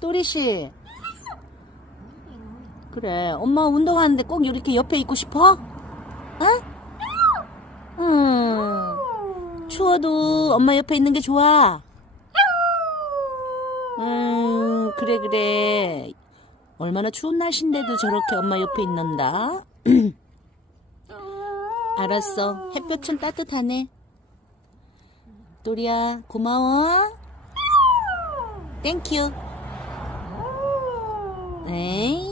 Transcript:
또리씨. 그래, 엄마 운동하는데 꼭 이렇게 옆에 있고 싶어? 추워도 엄마 옆에 있는 게 좋아. 그래, 그래. 얼마나 추운 날씨인데도 저렇게 엄마 옆에 있는다. 알았어. 햇볕은 따뜻하네. 또리야, 고마워. 땡큐. 에이.